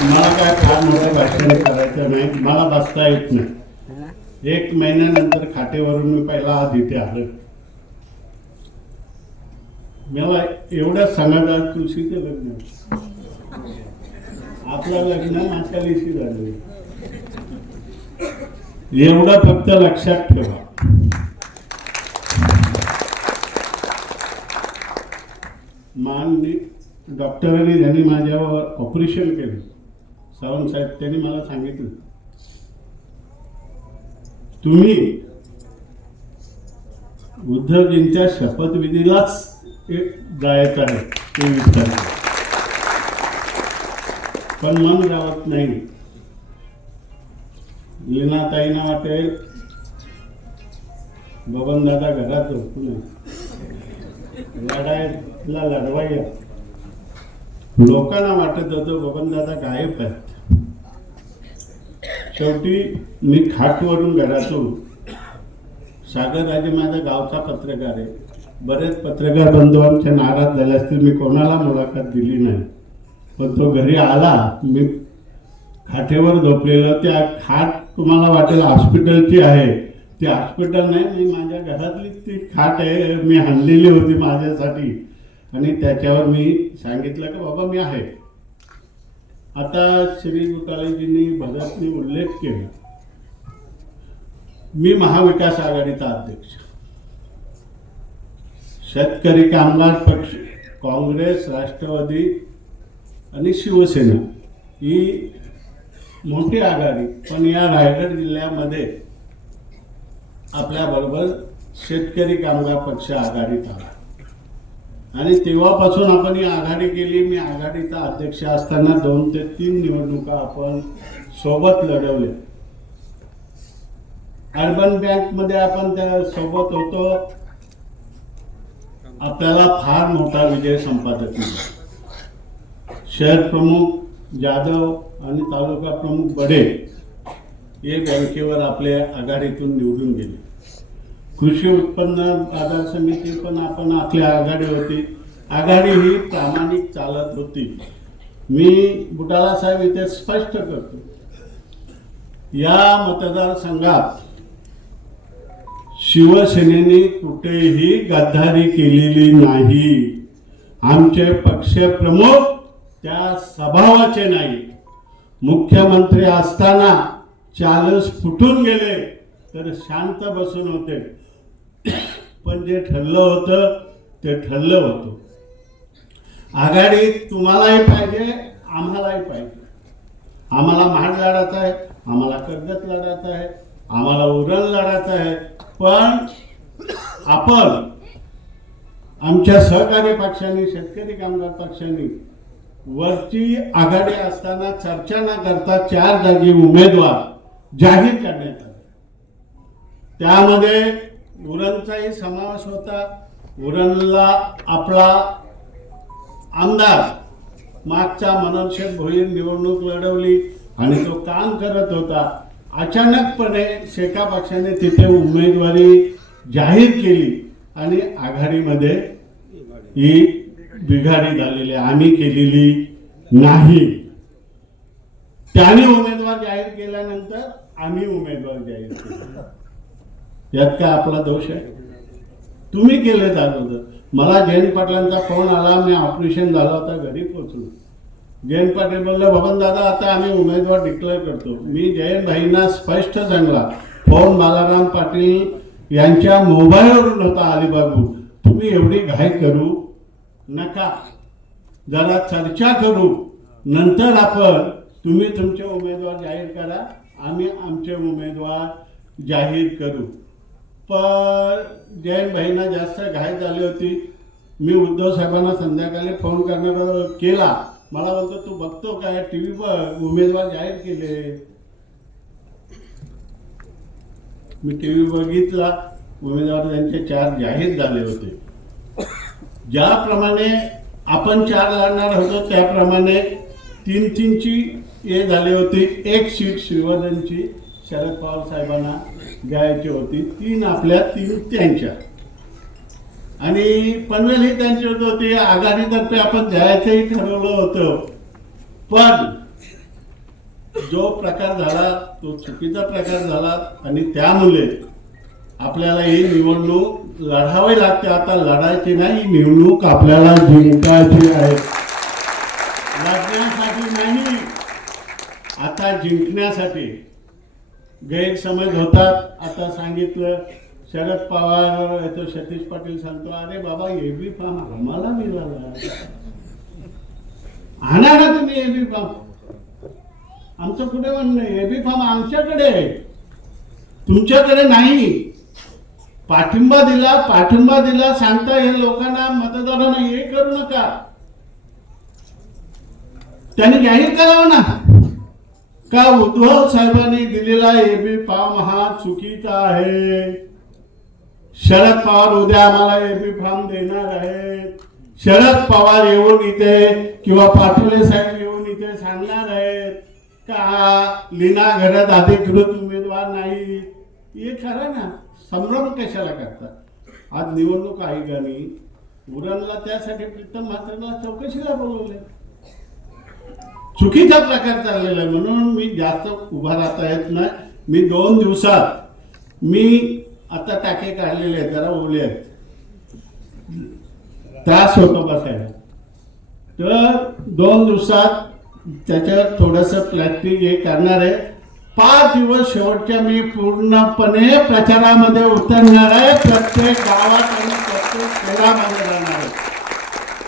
मला काय फार मोठं भाषण करायचं नाही मला बसता येत नाही. एक महिन्यानंतर खाटेवरून मी पहिला आज इथे आलो. मला एवढंच सांगायचं तुळशीचं लग्न आपलं लग्न माझ्या दिवशी झालं. एवढं फक्त लक्षात ठेवा. माननी डॉक्टरांनी त्यांनी माझ्यावर ऑपरेशन केलं सावंत साहेब त्यांनी मला सांगितलं. तुम्ही उद्धवजींच्या शपथविधीलाच जायचं आहे तेवीस तारखेला पण मन गावत नाही. लीनाताईंना वाटेल बबन दादा घरात झोपू नये लढायला लढवाय लोकांना वाटत होतं बबन दादा गायब आहे. शेवटी मी खाटवरून घरातून सागरराजे माझा गावचा पत्रकार आहे. बरेच पत्रकार बंधू आमचे नाराज झाले असतील मी कोणाला मुलाखत दिली नाही. पण तो घरी आला मी खाटेवर झोपलेलं. त्या खाट तुम्हाला वाटेल हॉस्पिटलची आहे. ती हॉस्पिटल नाही मी माझ्या घरातली ती खाट आहे. मी आणलेली होती माझ्यासाठी. आणि त्याच्यावर मी सांगितलं की बाबा मी आहे. आता श्री गुटाळेजींनी भगतनी उल्लेख केला. मी महाविकास आघाडीचा अध्यक्ष. शेतकरी कामगार पक्ष काँग्रेस राष्ट्रवादी आणि शिवसेना ही मोठी आघाडी पण या रायगड जिल्ह्यामध्ये आपल्याबरोबर शेतकरी कामगार पक्ष आघाडीत आला. आणि तेव्हापासून आपण ही आघाडी केली. मी आघाडीचा अध्यक्ष असताना दोन ते तीन निवडणुका आपण सोबत लढवल्या. अर्बन बँकमध्ये आपण त्या सोबत होतो. आपल्याला फार मोठा विजय संपादक मिळाला. शहर प्रमुख जाधव आणि तालुका प्रमुख बडे हे बँकेवर आपल्या आघाडीतून निवडून गेले. कृषी उत्पन्न बाजार समिती पण आपण आपल्या आघाडी होती. आघाडी ही प्रामाणिक चालत होती. मी बुटाला साहेब इथे स्पष्ट करतो. या मतदारसंघात शिवसेनेने कुठेही गद्दारी केलेली नाही. आमचे पक्षप्रमुख त्या स्वभावाचे नाही. मुख्यमंत्री असताना चालस फुटून गेले तर शांत बसून होते. पण जे ठरलं होतं ते ठरलं होतं. आघाडी तुम्हालाही पाहिजे आम्हालाही पाहिजे. आम्हाला महाड लढायचा आहे आम्हाला कर्जत लढायचं आहे आम्हाला उरण लढायचं आहे. पण आपण आमच्या सहकारी पक्षांनी शेतकरी कामगार पक्षांनी वरची आघाडी असताना चर्चा न करता चार जागी उमेदवार जाहीर करण्यात आले. त्यामध्ये गुरांचाही समावेश होता. उरणला आपला आमदार मागच्या मनोज भोईर निवडणूक लढवली आणि तो काम करत होता. अचानकपणे शेका पक्षाने तिथे उमेदवारी जाहीर केली आणि आघाडीमध्ये ही बिघाडी झालेली आम्ही केलेली नाही. त्याने उमेदवार जाहीर केल्यानंतर आम्ही उमेदवार जाहीर केला. यात काय आपला दोष आहे? तुम्ही केले अगोदर. मला जयंत पाटलांचा फोन आला मी ऑपरेशन झालं होता घरी पोचलो जयंत पाटील बोलले बबन दादा आता आम्ही उमेदवार डिक्लेअर करतो. मी जयंत भाईंना स्पष्ट सांगला फोन बालाराम पाटील यांच्या मोबाईलवरून होता अलिबागहून. तुम्ही एवढी घाई करू नका. जरा चर्चा करू. नंतर आपण तुम्ही तुमचे उमेदवार जाहीर करा आम्ही आमचे उमेदवार जाहीर करू. पण जयंत भाईंना जास्त घाई झाली होती मी उद्धव साहेबांना संध्याकाळी फोन करणार केला. मला म्हणतो तू बघतो काय टी व्हीवर उमेदवार जाहीर केले. मी टी व्ही बघितला. उमेदवार त्यांचे चार जाहीर झाले होते. ज्याप्रमाणे आपण चार लढणार होतो त्याप्रमाणे तीन तीनची हे झाली होती. एक सीट श्रीवर्धनची शरद पवार साहेबांना घ्यायची होती. तीन आपल्या तीन त्यांच्या. आणि पनवेल ही त्यांची होती. होती आघाडीतर्फे आपण द्यायचंही ठरवलं होतं. पण जो प्रकार झाला तो चुकीचा प्रकार झाला आणि त्यामुळे आपल्याला ही निवडणूक लढावी लागते. आता लढायची नाही ही निवडणूक आपल्याला जिंकायची आहे. लढण्यासाठी नाही आता जिंकण्यासाठी. गैरसमज होतात. आता सांगितलं शरद पवार येतो सतीश पाटील सांगतो अरे बाबा एबी फॉर्म आम्हाला मिळाला. आणा ना तुम्ही एबी फॉर्म. आमचं कुठे म्हणणं एबी फॉर्म आमच्याकडे आहे. तुमच्याकडे नाही. पाठिंबा दिला पाठिंबा दिला सांगता हे लोकांना मतदारांना हे करू नका. त्यांनी जाहीर करावं ना. का उद्धव साहेबांनी दिलेला एबी फॉर्म हा चुकीचा आहे. शरद पवार उद्या आम्हाला एबी फॉर्म देणार आहेत. शरद पवार येऊन इथे किंवा पाटोले साहेब येऊन इथे सांगणार आहेत का लीना घरात अधिकृत उमेदवार नाही. हे खरं ना संभ्रम कशाला करतात? आज निवडणूक आयोगाने उरणला त्यासाठी प्रीतम म्हात्रेला चौकशीला बोलवले चुकीचा प्रकार चाललेला आहे म्हणून मी जास्त उभा राहता येत नाही. मी दोन दिवसात मी आता टाके काढलेले आहेत जरा ओले आहेत. त्रास होतो बसायला. तर दोन दिवसात त्याच्यावर थोडंसं प्लॅस्टिक हे करणार आहे. पाच दिवस शेवटच्या मी पूर्णपणे प्रचारामध्ये उतरणार आहे. प्रत्येक गावात आणि प्रत्येक शहरामध्ये जाणार आहे.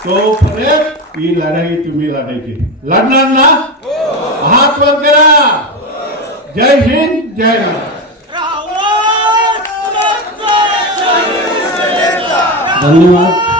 तोपर्यंत ही लढाई तुम्ही लढायची. लढणार ना? हात वर करा. जय हिंद जय महाराज धन्यवाद.